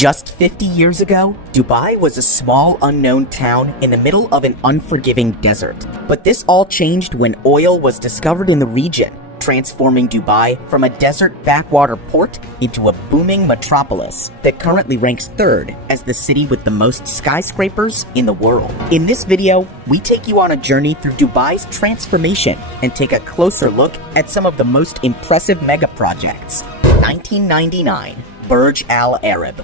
Just 50 years ago, Dubai was a small unknown town in the middle of an unforgiving desert. But this all changed when oil was discovered in the region, transforming Dubai from a desert backwater port into a booming metropolis that currently ranks third as the city with the most skyscrapers in the world. In this video, we take you on a journey through Dubai's transformation and take a closer look at some of the most impressive mega projects. 1999, Burj Al Arab.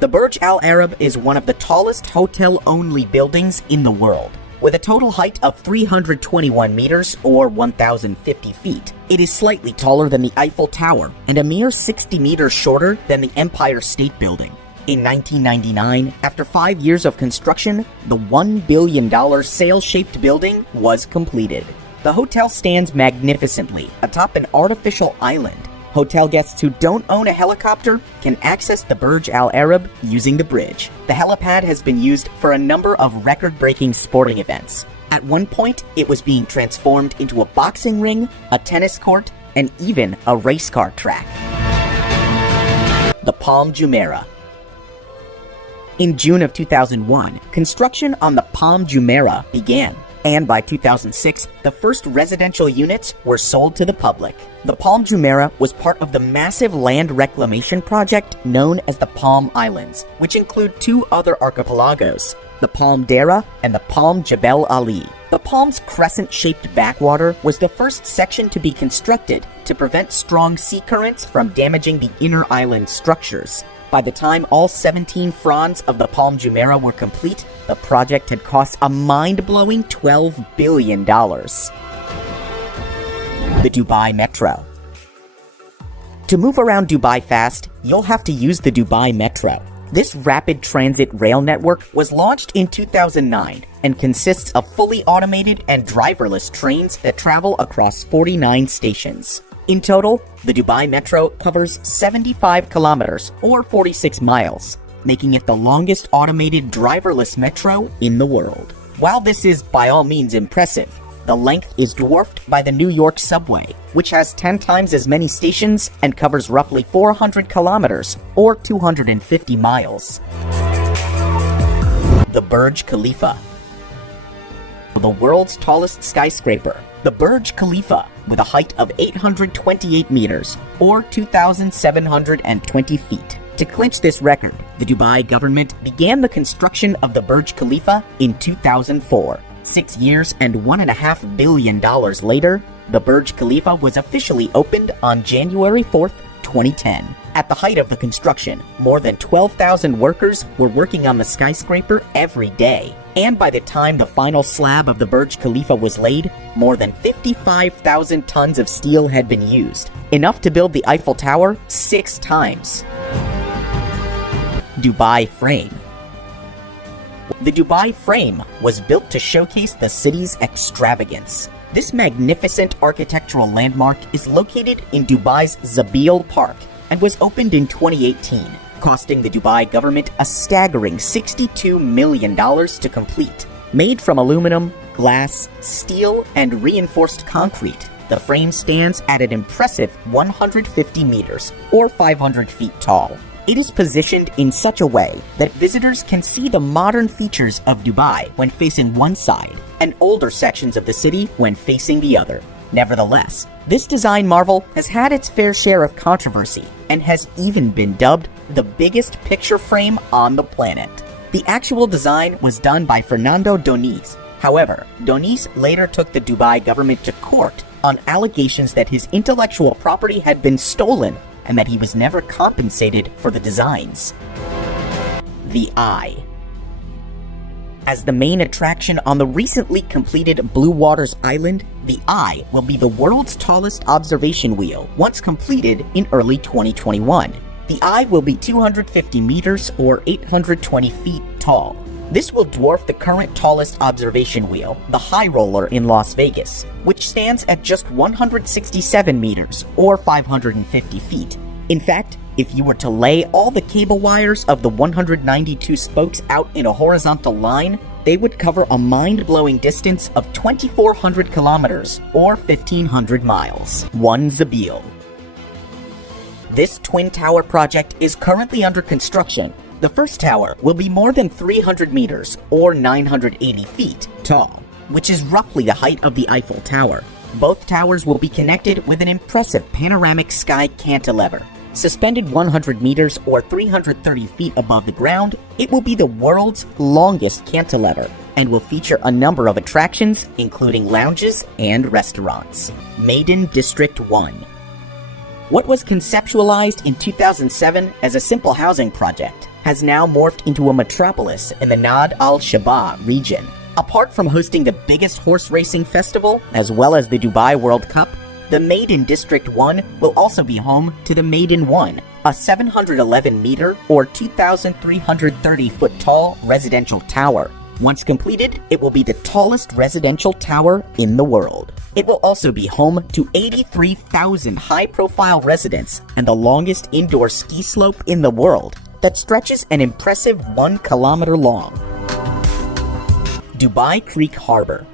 The Burj Al Arab is one of the tallest hotel-only buildings in the world. With a total height of 321 meters or 1,050 feet, it is slightly taller than the Eiffel Tower and a mere 60 meters shorter than the Empire State Building. In 1999, after 5 years of construction, the $1 billion sail-shaped building was completed. The hotel stands magnificently atop an artificial island. Hotel guests who don't own a helicopter can access the Burj Al Arab using the bridge. The helipad has been used for a number of record-breaking sporting events. At one point, it was being transformed into a boxing ring, a tennis court, and even a race car track. The Palm Jumeirah. In June of 2001, construction on the Palm Jumeirah began, and by 2006, the first residential units were sold to the public. The Palm Jumeirah was part of the massive land reclamation project known as the Palm Islands, which include two other archipelagos, the Palm Dera and the Palm Jebel Ali. The palm's crescent-shaped backwater was the first section to be constructed to prevent strong sea currents from damaging the inner island structures. By the time all 17 fronds of the Palm Jumeirah were complete, the project had cost a mind-blowing $12 billion. The Dubai Metro. To move around Dubai fast, you'll have to use the Dubai Metro. This rapid transit rail network was launched in 2009 and consists of fully automated and driverless trains that travel across 49 stations. In total, the Dubai Metro covers 75 kilometers or 46 miles, making it the longest automated driverless metro in the world. While this is by all means impressive, the length is dwarfed by the New York subway, which has 10 times as many stations and covers roughly 400 kilometers or 250 miles. The Burj Khalifa. The world's tallest skyscraper, the Burj Khalifa, with a height of 828 meters or 2,720 feet. To clinch this record, the Dubai government began the construction of the Burj Khalifa in 2004. 6 years and $1.5 billion later, the Burj Khalifa was officially opened on January 4th, 2010. At the height of the construction, more than 12,000 workers were working on the skyscraper every day. And by the time the final slab of the Burj Khalifa was laid, more than 55,000 tons of steel had been used, enough to build the Eiffel Tower 6 times. Dubai Frame. The Dubai Frame was built to showcase the city's extravagance. This magnificent architectural landmark is located in Dubai's ZABEEL Park and was opened in 2018, costing the Dubai government a staggering $62 million to complete. Made from aluminum, glass, steel, and reinforced concrete, the frame stands at an impressive 150 meters or 500 feet tall. It is positioned in such a way that visitors can see the modern features of Dubai when facing one side and older sections of the city when facing the other. Nevertheless, this design marvel has had its fair share of controversy and has even been dubbed the biggest picture frame on the planet. The actual design was done by Fernando Doniz. However, Doniz later took the Dubai government to court on allegations that his intellectual property had been stolen and that he was never compensated for the designs. The Eye. As the main attraction on the recently completed Blue Waters Island, the Eye will be the world's tallest observation wheel once completed in early 2021. The Eye will be 250 meters or 820 feet tall. This will dwarf the current tallest observation wheel, the High Roller in Las Vegas, which stands at just 167 meters or 550 feet. In fact, if you were to lay all the cable wires of the 192 spokes out in a horizontal line, they would cover a mind-blowing distance of 2,400 kilometers or 1,500 miles. One ZABEEL. This twin tower project is currently under construction. The first tower will be more than 300 meters, or 980 feet, tall, which is roughly the height of the Eiffel Tower. Both towers will be connected with an impressive panoramic sky cantilever. Suspended 100 meters or 330 feet above the ground, it will be the world's longest cantilever and will feature a number of attractions, including lounges and restaurants. MEYDAN District 1. What was conceptualized in 2007 as a simple housing project has now morphed into a metropolis in the Nad al-Shaba region. Apart from hosting the biggest horse racing festival, as well as the Dubai World Cup, the MEYDAN District 1 will also be home to the MEYDAN 1, a 711-meter or 2,330-foot tall residential tower. Once completed, it will be the tallest residential tower in the world. It will also be home to 83,000 high-profile residents and the longest indoor ski slope in the world that stretches an impressive 1 kilometer long. Dubai Creek Harbor.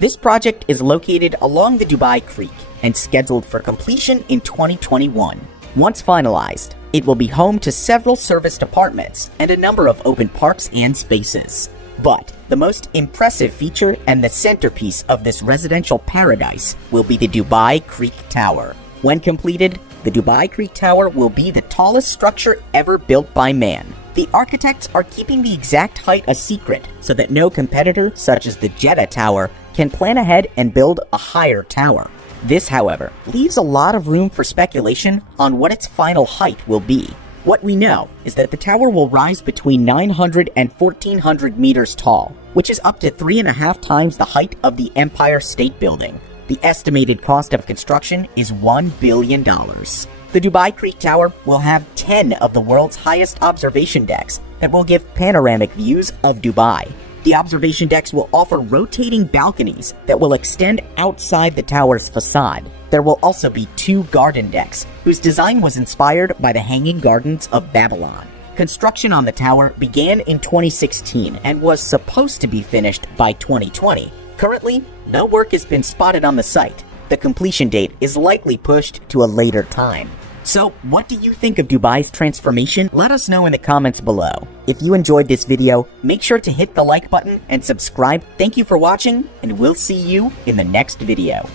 This project is located along the Dubai Creek and scheduled for completion in 2021. Once finalized, it will be home to several serviced apartments and a number of open parks and spaces. But the most impressive feature and the centerpiece of this residential paradise will be the Dubai Creek Tower. When completed, the Dubai Creek Tower will be the tallest structure ever built by man. The architects are keeping the exact height a secret so that no competitor, such as the Jeddah Tower, can plan ahead and build a higher tower. This, however, leaves a lot of room for speculation on what its final height will be. What we know is that the tower will rise between 900 and 1,400 meters tall, which is up to 3.5 times the height of the Empire State Building. The estimated cost of construction is $1 billion. The Dubai Creek Tower will have 10 of the world's highest observation decks that will give panoramic views of Dubai. The observation decks will offer rotating balconies that will extend outside the tower's facade. There will also be 2 garden decks, whose design was inspired by the Hanging Gardens of Babylon. Construction on the tower began in 2016 and was supposed to be finished by 2020. Currently, no work has been spotted on the site. The completion date is likely pushed to a later time. So, what do you think of Dubai's transformation? Let us know in the comments below. If you enjoyed this video, make sure to hit the like button and subscribe. Thank you for watching, and we'll see you in the next video.